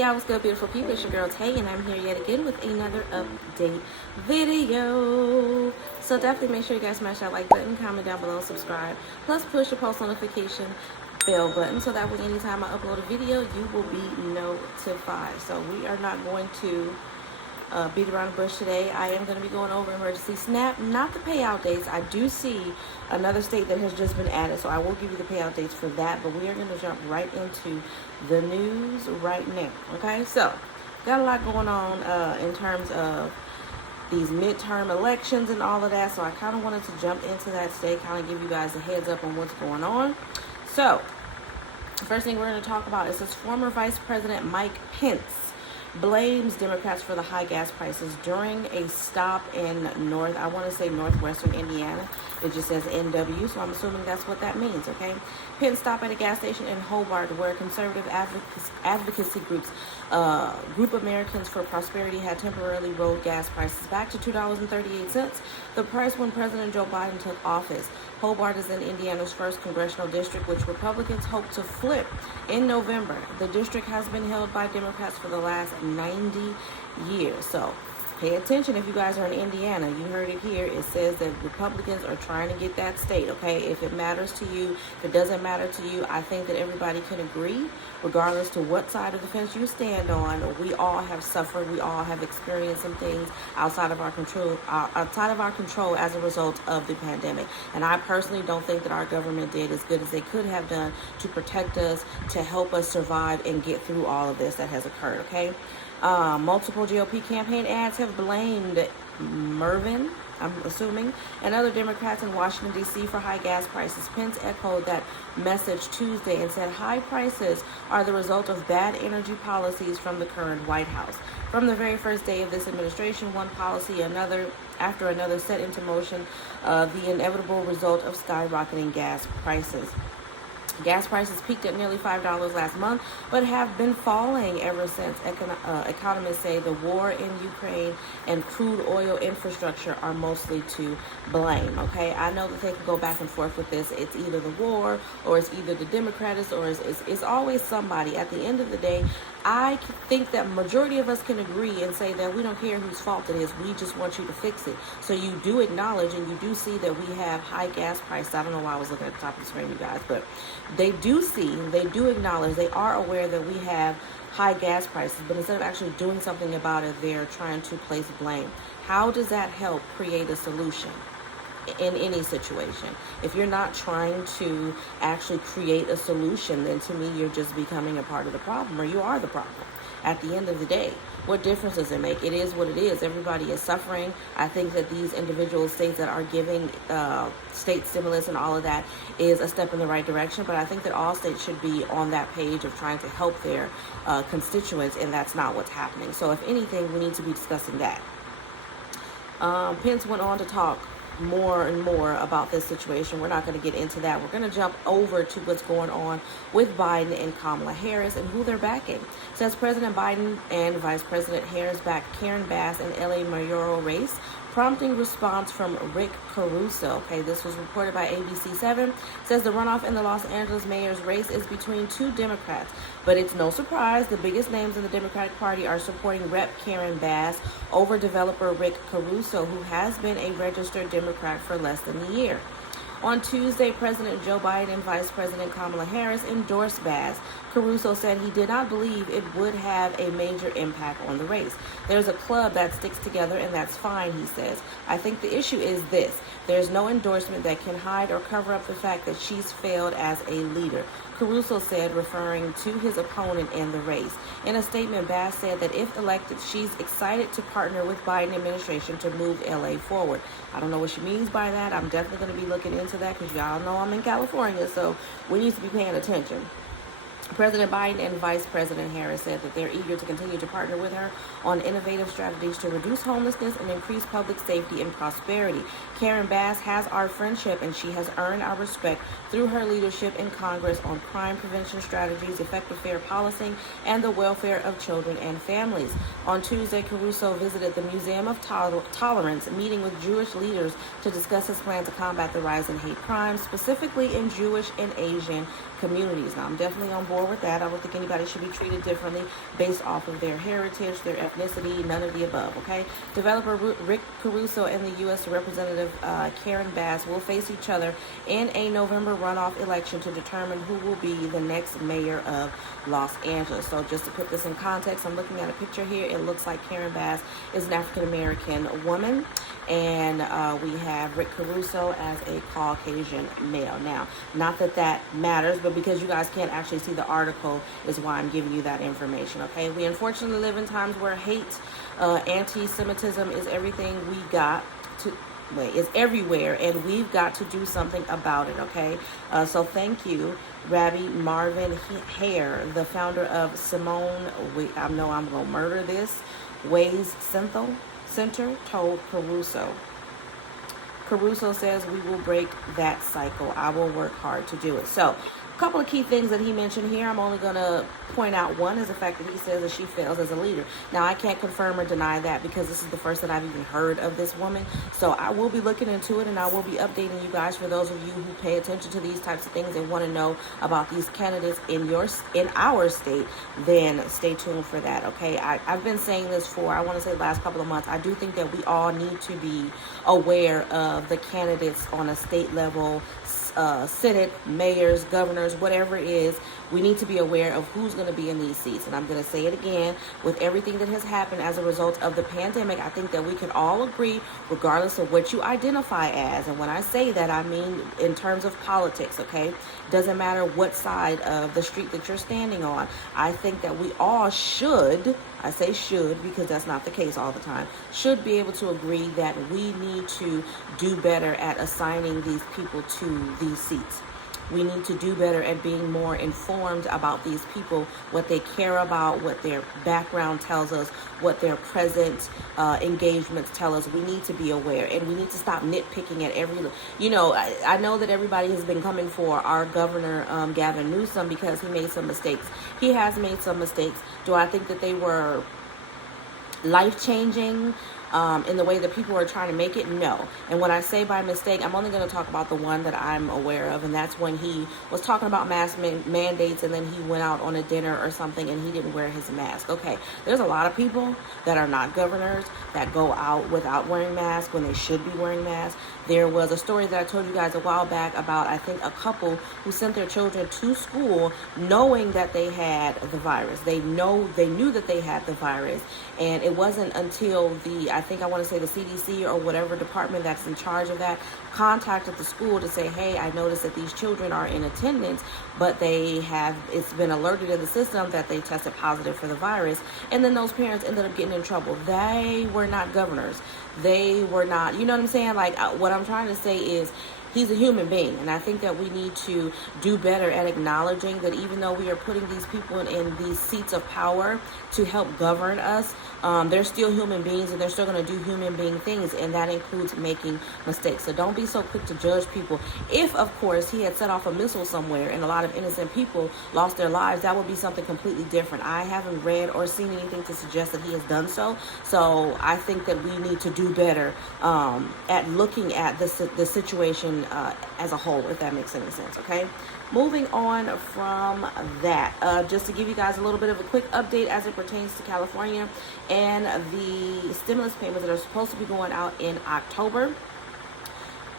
y'all, what's good, beautiful people? It's your girl Tay, and I'm here yet again with another update video. So definitely make sure you guys smash that like button, comment down below, subscribe, plus push the post notification bell button so that way anytime I upload a video, you will be notified. So we are not going to beat around the bush today. I am going to be going over emergency SNAP, not the payout dates. I do see another state that has just been added, so I will give you the payout dates for that, but we are going to jump right into the news right now. Okay, so got a lot going on in terms of these midterm elections and all of that, so I kind of wanted to jump into that today, kind of give you guys a heads up on what's going on. So the first thing we're going to talk about is this former Vice President Mike Pence blames Democrats for the high gas prices during a stop in northwestern Indiana. It just says NW, so I'm assuming that's what that means, okay? Pence stopped at a gas station in Hobart where conservative advocacy groups, Group Americans for Prosperity, had temporarily rolled gas prices back to $2.38, the price when President Joe Biden took office. Hobart is in Indiana's first congressional district, which Republicans hope to flip in November. The district has been held by Democrats for the last 90 years. So pay attention if you guys are in Indiana. You heard it here. It says that Republicans are trying to get that state, okay? If it matters to you, if it doesn't matter to you, I think that everybody can agree, regardless to what side of the fence you stand on. We all have suffered. We all have experienced some things outside of our control as a result of the pandemic. And I personally don't think that our government did as good as they could have done to protect us, to help us survive and get through all of this that has occurred, okay? Multiple GOP campaign ads have blamed Mervyn, I'm assuming, and other Democrats in Washington, D.C. for high gas prices. Pence echoed that message Tuesday and said high prices are the result of bad energy policies from the current White House. From the very first day of this administration, one policy after another set into motion the inevitable result of skyrocketing gas prices. Gas prices peaked at nearly $5 last month, but have been falling ever since. Economists say the war in Ukraine and crude oil infrastructure are mostly to blame, okay? I know that they can go back and forth with this. It's either the war, or it's either the Democrats, or it's always somebody. At the end of the day, I think that majority of us can agree and say that we don't care whose fault it is. We just want you to fix it. So you do acknowledge and you do see that we have high gas prices. I don't know why I was looking at the top of the screen, you guys, but they do acknowledge, they are aware that we have high gas prices, but instead of actually doing something about it, they're trying to place blame. How does that help create a solution in any situation? If you're not trying to actually create a solution, then to me, you're just becoming a part of the problem, or you are the problem. At the end of the day, what difference does it make? It is what it is. Everybody is suffering. I think that these individual states that are giving state stimulus and all of that is a step in the right direction, but I think that all states should be on that page of trying to help their constituents, and that's not what's happening. So if anything, we need to be discussing that. Pence went on to talk more and more about this situation. We're not going to get into that. We're going to jump over to what's going on with Biden and Kamala Harris and who they're backing. Says President Biden and Vice President Harris back Karen Bass in LA mayoral race, prompting response from Rick Caruso. Okay, this was reported by ABC7. Says the runoff in the Los Angeles mayor's race is between two Democrats, but it's no surprise the biggest names in the Democratic Party are supporting Rep. Karen Bass over developer Rick Caruso, who has been a registered Democrat for less than a year. On Tuesday, President Joe Biden and Vice President Kamala Harris endorsed Bass. Caruso said he did not believe it would have a major impact on the race. There's a club that sticks together, and that's fine, he says. I think the issue is this. There's no endorsement that can hide or cover up the fact that she's failed as a leader, Caruso said, referring to his opponent in the race. In a statement, Bass said that if elected, she's excited to partner with Biden administration to move LA forward. I don't know what she means by that. I'm definitely going to be looking into that because y'all know I'm in California, so we need to be paying attention. President Biden and Vice President Harris said that they're eager to continue to partner with her on innovative strategies to reduce homelessness and increase public safety and prosperity. Karen Bass has our friendship, and she has earned our respect through her leadership in Congress on crime prevention strategies, effective fair policing, and the welfare of children and families. On Tuesday, Caruso visited the Museum of Tolerance, meeting with Jewish leaders to discuss his plan to combat the rise in hate crimes, specifically in Jewish and Asian communities. Now, I'm definitely on board forward with that. I don't think anybody should be treated differently based off of their heritage, their ethnicity, none of the above, okay? Developer Rick Caruso and the U.S. Representative Karen Bass will face each other in a November runoff election to determine who will be the next mayor of Los Angeles. So just to put this in context, I'm looking at a picture here. It looks like Karen Bass is an African-American woman, and we have Rick Caruso as a Caucasian male. Now, not that that matters, but because you guys can't actually see the article is why I'm giving you that information, okay? We unfortunately live in times where hate, anti-Semitism is everything we got to... is everywhere, and we've got to do something about it, okay? So thank you, Rabbi Marvin Hare, the founder of Simone, I know I'm going to murder this, Ways Center, told Caruso. Caruso says, we will break that cycle. I will work hard to do it. So, a couple of key things that he mentioned here. I'm only going to point out one is the fact that he says that she fails as a leader. Now, I can't confirm or deny that because this is the first that I've even heard of this woman. So, I will be looking into it, and I will be updating you guys for those of you who pay attention to these types of things and want to know about these candidates in our state. Then stay tuned for that, okay? I've been saying this for, I want to say, the last couple of months. I do think that we all need to be aware of the candidates on a state level, Senate, mayors, governors, whatever it is. We need to be aware of who's going to be in these seats. And I'm going to say it again, with everything that has happened as a result of the pandemic, I think that we can all agree, regardless of what you identify as. And when I say that, I mean in terms of politics, okay? Doesn't matter what side of the street that you're standing on. I think that we all should, I say should because that's not the case all the time, should be able to agree that we need to do better at assigning these people to these seats. We need to do better at being more informed about these people, what they care about, what their background tells us, what their present engagements tell us. We need to be aware, and we need to stop nitpicking at every, I know that everybody has been coming for our governor, Gavin Newsom, because he made some mistakes. He has made some mistakes. Do I think that they were life-changing in the way that people are trying to make it? No. And when I say by mistake, I'm only going to talk about the one that I'm aware of, and that's when he was talking about mask mandates, and then he went out on a dinner or something and he didn't wear his mask. Okay, there's a lot of people that are not governors that go out without wearing masks when they should be wearing masks. There was a story that I told you guys a while back about, I think, a couple who sent their children to school knowing that they had the virus. They knew that they had the virus, and it wasn't until I think I want to say the CDC or whatever department that's in charge of that contacted the school to say, hey, I noticed that these children are in attendance, but it's been alerted in the system that they tested positive for the virus. And then those parents ended up getting in trouble. They were not governors. They were not, you know what I'm saying? Like, what I'm trying to say is, he's a human being, and I think that we need to do better at acknowledging that even though we are putting these people in these seats of power to help govern us, they're still human beings, and they're still going to do human being things, and that includes making mistakes. So don't be so quick to judge people. If, of course, he had set off a missile somewhere and a lot of innocent people lost their lives, that would be something completely different. I haven't read or seen anything to suggest that he has done so. So I think that we need to do better at looking at the situation as a whole, if that makes any sense, okay? Moving on from that, just to give you guys a little bit of a quick update as it pertains to California and the stimulus payments that are supposed to be going out in October.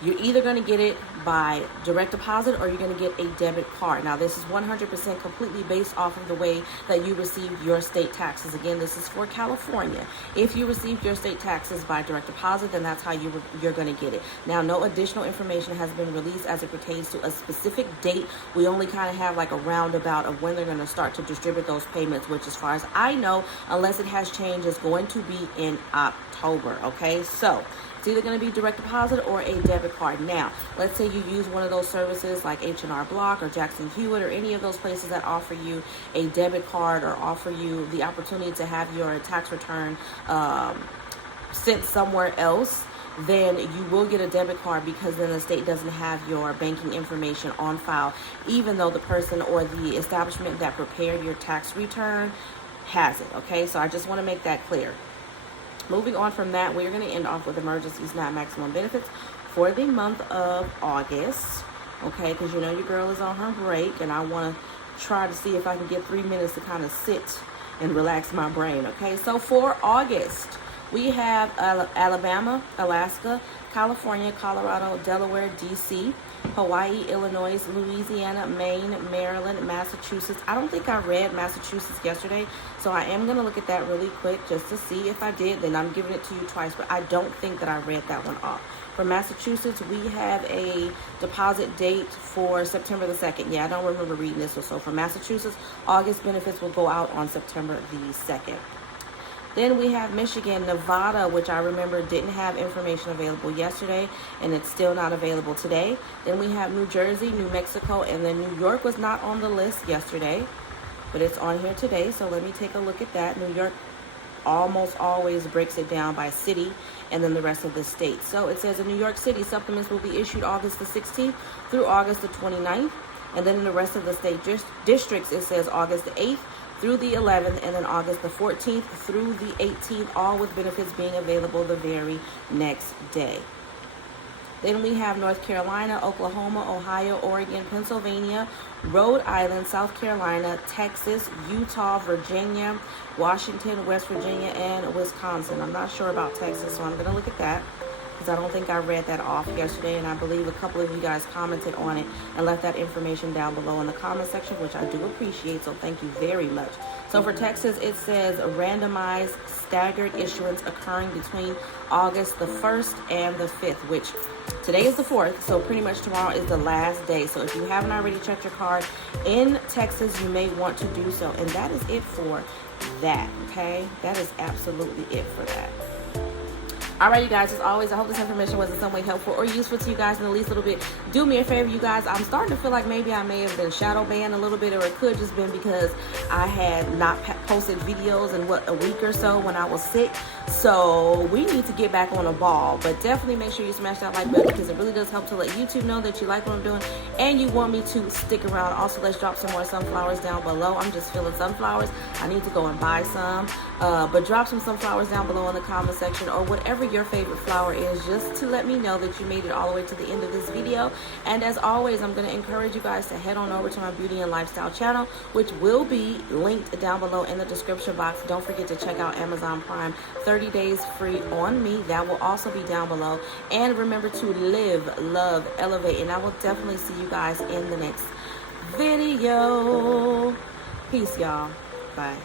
You're either going to get it by direct deposit or you're going to get a debit card. Now, this is 100% completely based off of the way that you received your state taxes. Again, this is for California. If you received your state taxes by direct deposit, then that's how you're going to get it. Now, no additional information has been released as it pertains to a specific date. We only kind of have like a roundabout of when they're going to start to distribute those payments, which, as far as I know, unless it has changed, is going to be in October, okay? So it's either going to be direct deposit or a debit card. Now, let's say you use one of those services like H&R Block or Jackson Hewitt or any of those places that offer you a debit card or offer you the opportunity to have your tax return sent somewhere else. Then you will get a debit card, because then the state doesn't have your banking information on file, even though the person or the establishment that prepared your tax return has it, okay? So I just want to make that clear. Moving on from that, we're going to end off with emergency SNAP maximum benefits for the month of August, okay? Because you know your girl is on her break, and I want to try to see if I can get 3 minutes to kind of sit and relax my brain. Okay, so for August, we have Alabama, Alaska, California, Colorado, Delaware, DC, Hawaii, Illinois, Louisiana, Maine, Maryland, Massachusetts. I don't think I read Massachusetts yesterday, so I am going to look at that really quick just to see. If I did, then I'm giving it to you twice, but I don't think that I read that one off. For Massachusetts, we have a deposit date for September the 2nd. Yeah, I don't remember reading this one. So for Massachusetts, August benefits will go out on September the 2nd. Then we have Michigan, Nevada, which I remember didn't have information available yesterday, and it's still not available today. Then we have New Jersey, New Mexico, and then New York was not on the list yesterday, but it's on here today. So let me take a look at that. New York almost always breaks it down by city and then the rest of the state. So it says in New York City, supplements will be issued August the 16th through August the 29th. And then in the rest of the state districts, it says August the 8th through the 11th, and then August the 14th through the 18th, all with benefits being available the very next day. Then we have North Carolina, Oklahoma, Ohio, Oregon, Pennsylvania, Rhode Island, South Carolina, Texas, Utah, Virginia, Washington, West Virginia, and Wisconsin. I'm not sure about Texas, so I'm going to look at that, because I don't think I read that off yesterday, and I believe a couple of you guys commented on it and left that information down below in the comment section, which I do appreciate, so thank you very much. So for Texas, it says randomized staggered issuance occurring between August the 1st and the 5th, which today is the 4th, so pretty much tomorrow is the last day. So if you haven't already checked your card in Texas, you may want to do so. And that is it for that, okay? That is absolutely it for that. All right, you guys, as always, I hope this information was in some way helpful or useful to you guys in the least little bit. Do me a favor, you guys. I'm starting to feel like maybe I may have been shadow banned a little bit, or it could just been because I had not posted videos in, a week or so when I was sick. So we need to get back on a ball. But definitely make sure you smash that like button, because it really does help to let YouTube know that you like what I'm doing and you want me to stick around. Also, let's drop some more sunflowers down below. I'm just feeling sunflowers. I need to go and buy some. But drop some sunflowers down below in the comment section, or whatever your favorite flower is, just to let me know that you made it all the way to the end of this video. And as always, I'm going to encourage you guys to head on over to my beauty and lifestyle channel, which will be linked down below in the description box. Don't forget to check out Amazon Prime 30 days free on me. That will also be down below. And remember to live, love, elevate, and I will definitely see you guys in the next video. Peace, y'all. Bye.